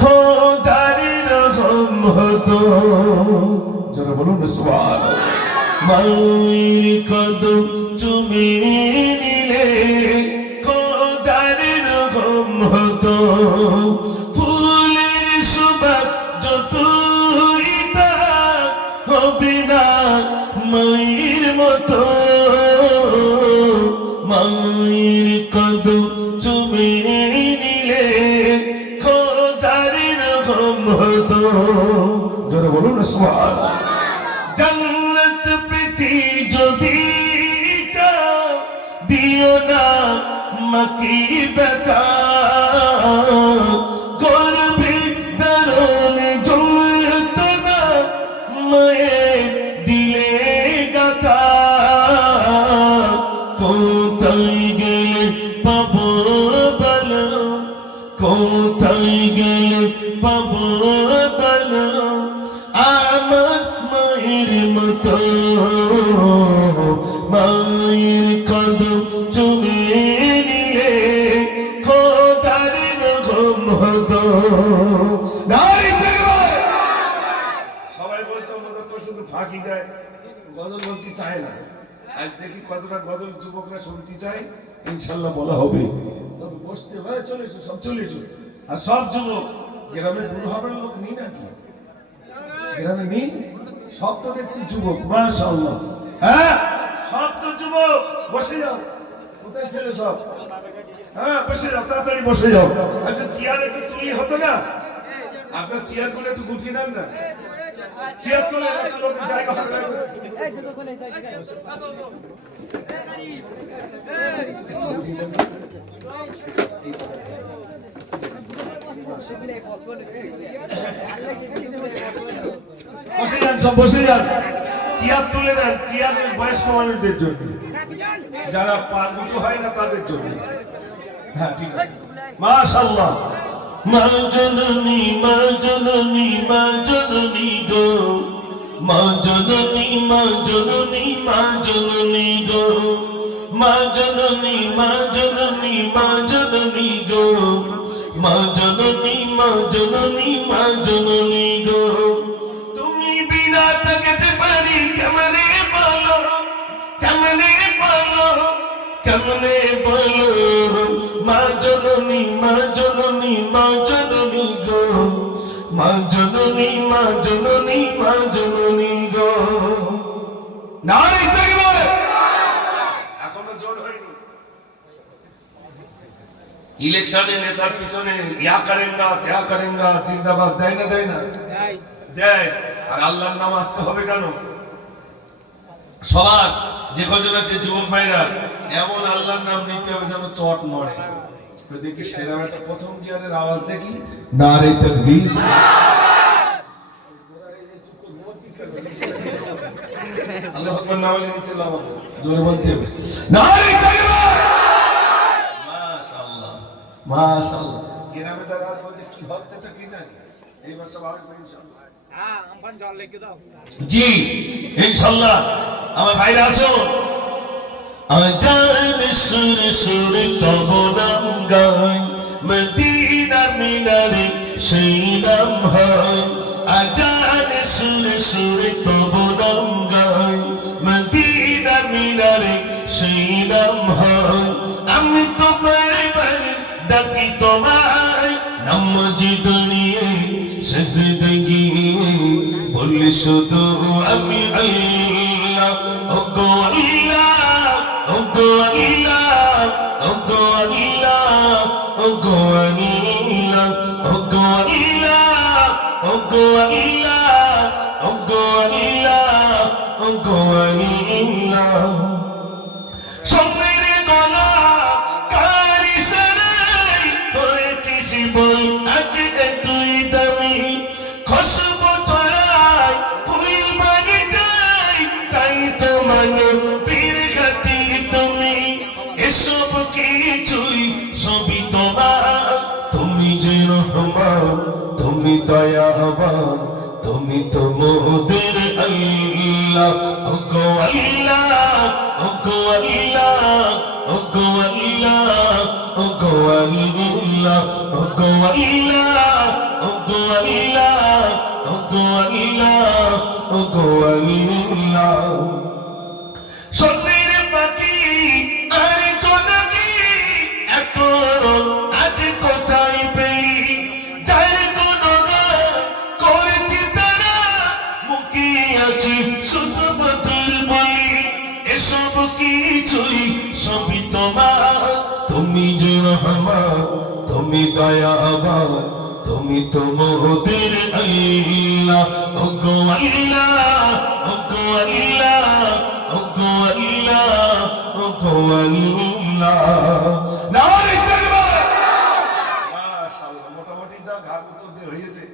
খোদার রহম হতো, যারা বলুন সুবহানাল্লাহ। মায়ের কদম চুমে নিলে খোদার রহম হতো, ফুলের সুবাস যতই তাক হবে না মায়ের মতো। মায়ের কদম চুমে নিলে খোদার রহম হতো, যারা বলুন সুবহানাল্লাহ। জান্নাত পেতে যদি চাও দিও না মাকে ব্যথা, গর্ভে ধারণে জমত না মায়ের দিলে গাথা। কোথায় গেলে পাবো বলো, কোথায় গেলে পাবো বলো আমার মায়ের মতো। মায়ের কদম চুমে নিলে খোদার রহম হতো। সবাই বলতো মুজফফর শুধু ফাঁকি দেয়, গজল বলতে চায় না। আজ দেখি কতটা গজল যুবকরা শুনতে চায়, ইনশাল্লাহ বলা হবে। তবে বসতে হয়, চলে এসো, সব চলে এসো। আর সব যুবক গ্রামে বুড়ো হবার লোক নেই নাকি? গ্রামে নেই? সব তো দেখছি যুবক, মাশাআল্লাহ। হ্যাঁ, সব তো যুবক। বসে যাও। কোথায় ছেলে সব? হ্যাঁ, বসে যাও, তাড়াতাড়ি বসে যাও। আচ্ছা, চেয়ার একটু তুলি হতো না? আপনার চেয়ার গুলো একটু গুছিয়ে দেন না। চেয়ার তুলে এত লোকের জায়গা হবে না। বসে যান, সব বসে যান। চেয়ার তুলে দেন। চেয়ার বয়স্ক মানুষদের জন্য, যারা পা উঁচু হয় না তাদের জন্য। হ্যাঁ, ঠিক আছে। মাশাআল্লাহ। মা জননী, মা জননী, মা জননী গো, মা জননী, মা জননী, মা জননী গো, মা জননী, মা জননী, মা জননী গো, মা জননী, মা জননী, মা জননী গো। তুমি বিনা থাকতে পারি কেমনে বলো, কেমনে বলো, কেমনে বলো। মা জননী, মা জননী, মা জননী গো, মা জননী, মা জননী, মা জননী গো। নারী তাকবীর। এখনো জোর হয়নি। ইলেকশনে নেতার পিছনে ইয়া করেঙ্গা ত্যা করেঙ্গা জিন্দাবাদ দেয় না, দেয় না? দেয়। আর আল্লাহর নাম আসতে হবে কেন? সবার যে কজন আছে যুবক ভাইরা, এমন আল্লাহর নাম নিতে হবে যেন চট মরে। দেখি সেরকম একটা প্রথম গিয়ারের আওয়াজ দেখি, নারে তাকবীর। আল্লাহু আকবার না বলে নিচে লাভ, জোরে বলতে হবে, নারে তাকবীর। মাশাআল্লাহ, মাশাআল্লাহ। গ্রামে যারা আছে বলতে কি হচ্ছে তো কি জানি, এইবার সব আসবে ইনশাআল্লাহ। হ্যাঁ, আমফান জল লিখে দাও। জি, ইনশাআল্লাহ। আমার ভাইরা আসো। আজান সুরে সুরে তব নাম গাই, মদিনা মিনারে সেই নাম হয়। আজান সুরে সুরে তব নাম গাই, মদিনা মিনারে সেই নাম হয়। আমি তোমায় বাড়ি ডাকি, তোমায় নামাজে নিয়ে সেজদে গিয়ে বলি শুধু আমি আল্লাহ, ও গো আল্লাহ, ও গো আল্লাহ, ও গো আল্লাহ, ও গো আল্লাহ, ও গো আল্লাহ, ও গো আল্লাহ, ও গো আল্লাহ, ও গো আল্লাহ। সময়ের গলা কারি সারাই হয়েছিস বই, আজ তুই দামি খুশবু ছড়াই ফুল বাগিচায়, তাই তো মানো পীর খাতি তুমি। এসব কিছুই সবই তোমার, তুমি যে রহমান, তুমি দয়াবান, তুমি তো মোদের আল্লাহ, ও গো আল্লাহ, ও গো আল্লাহ, ও গো আল্লাহ, ও গো আল্লাহ, ও গো আল্লাহ, ওগো আল্লাহ। স্বপ্নের পাখি আর জোনাকি এত আজ কোথায় পেলি, যার গুণগান করেছি তারা মুখে আছি শুধু বাতিল বলি। এসব কিছুই সবই তোমার, তুমি যে রহমান, তুমি দয়াবান, তুমি তো মোদের আল্লাহ। ওগো আল্লাহ, ওগো আল্লাহ, ওগো আল্লাহ, ওগো আল্লাহ। নারে তাকবীর। মাশাআল্লাহ, মোটামুটি যা ঘাট দিয়ে হয়েছে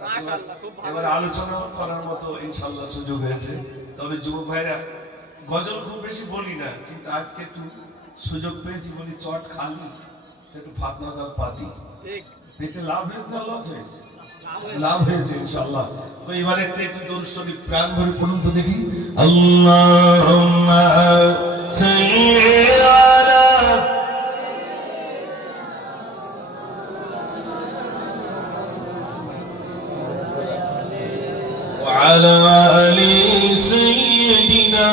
মাশাআল্লাহ, খুব ভালো। এবার আলোচনা করার মতো ইনশাআল্লাহ সুযোগ হয়েছে। তবে যুবক ভাইরা, গজল খুব বেশি বলি না, কিন্তু আজকে একটু সুযোগ পেয়েছি বলি চট খালি একটু ভাত না দাও পাতি। ঠিক, পেটে লাভ হয়েছে না লস হয়েছে? লাভ হয়েছে ইনশাআল্লাহ। তো এবারে একটু দরুদ শরীফ প্রাণ ভরে পড়ুন তো দেখি। আল্লাহুম্মা সাল্লি আলা ওয়া আলা আলি সাইয়্যিদিনা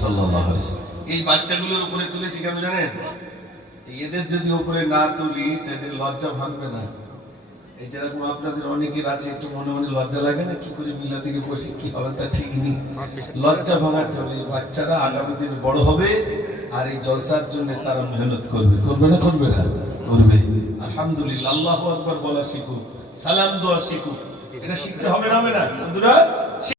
সাল্লাল্লাহু আলাইহি ওয়াসাল্লাম। এই বাচ্চাগুলোর উপরে তুলেছি কেন জানেন? এদের যদি উপরে না তুলি তাদের লজ্জা ভাঙবে না। এই যেরকম আপনাদের অনেকের আছে একটু মনে মনে লজ্জা লাগে না, কি করে মিলা দিকে বসে কি হবে তা ঠিক নেই। লজ্জা ভাঙাতে হবে। বাচ্চারা আগামী দিনে বড় হবে আর এই জলসার জন্য তারা মেহনত করবে। করবে না? করবে না? করবে। আলহামদুলিল্লাহ, আল্লাহু আকবার বলা শিখুক, সালাম দেওয়া শিখুক। এটা শিখতে হবে না বন্ধুরা?